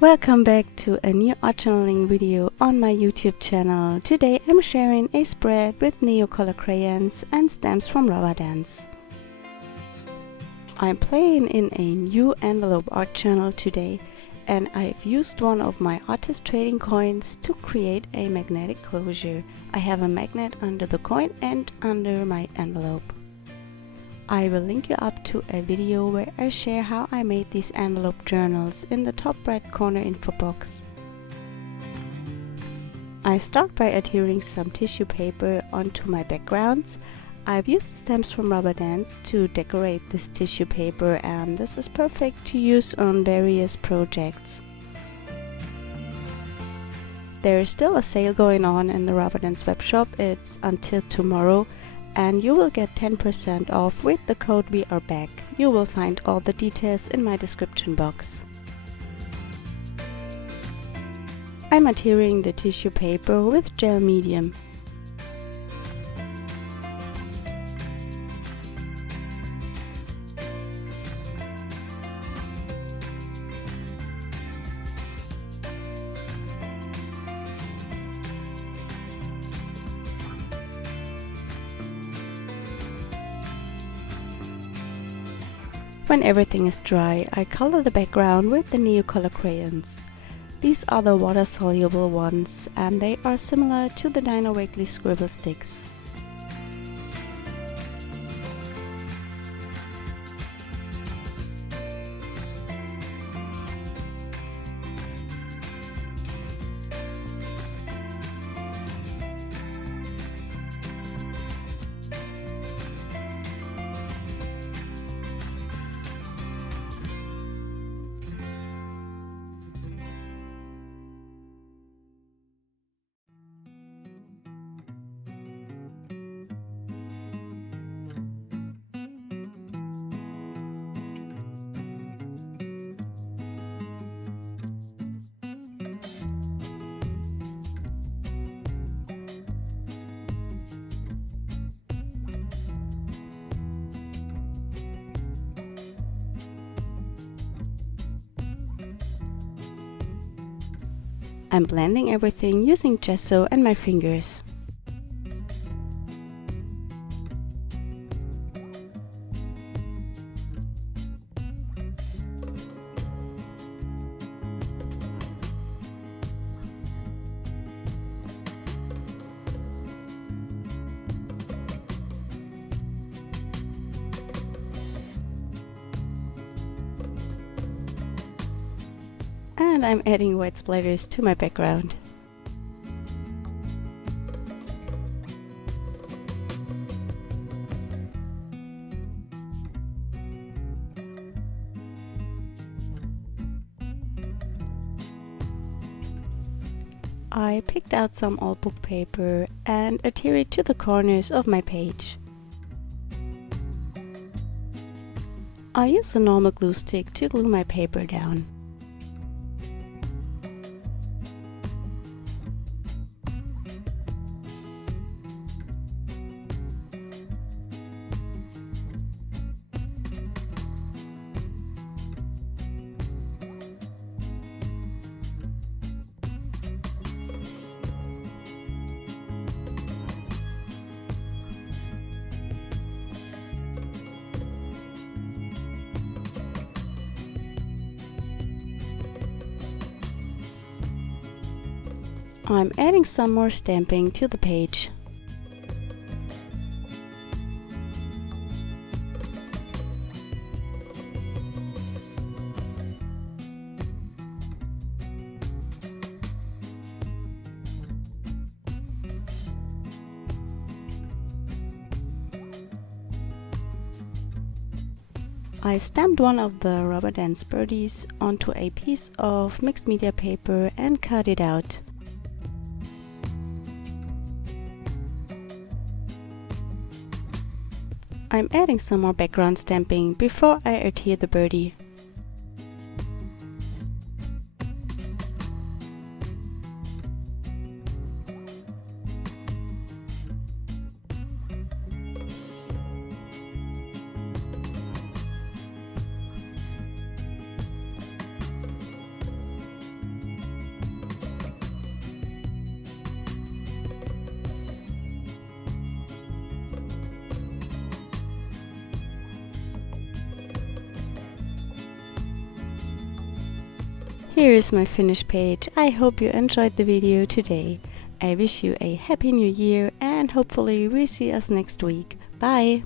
Welcome back to a new art journaling video on my YouTube channel. Today I'm sharing a spread with Neocolor Crayons and stamps from Rubber Dance. I'm playing in a new envelope art journal today, and I've used one of my artist trading coins to create a magnetic closure. I have a magnet under the coin and under my envelope. I will link you up to a video where I share how I made these envelope journals in the top right corner info box. I start by adhering some tissue paper onto my backgrounds. I've used stamps from Rubber Dance to decorate this tissue paper, and this is perfect to use on various projects. There is still a sale going on in the Rubber Dance webshop. It's until tomorrow, and you will get 10% off with the code WEAREBACK. You will find all the details in my description box. I'm adhering the tissue paper with gel medium. When everything is dry, I color the background with the Neocolor Crayons. These are the water-soluble ones, and they are similar to the Dino Wiggly scribble sticks. I'm blending everything using gesso and my fingers. And I'm adding white splatters to my background. I picked out some old book paper and adhere it to the corners of my page. I use a normal glue stick to glue my paper down. I'm adding some more stamping to the page. I stamped one of the Rubber Dance birdies onto a piece of mixed media paper and cut it out. I'm adding some more background stamping before I adhere the birdie. here is my finished page. I hope you enjoyed the video today. I wish you a happy new year and hopefully we see us next week. Bye!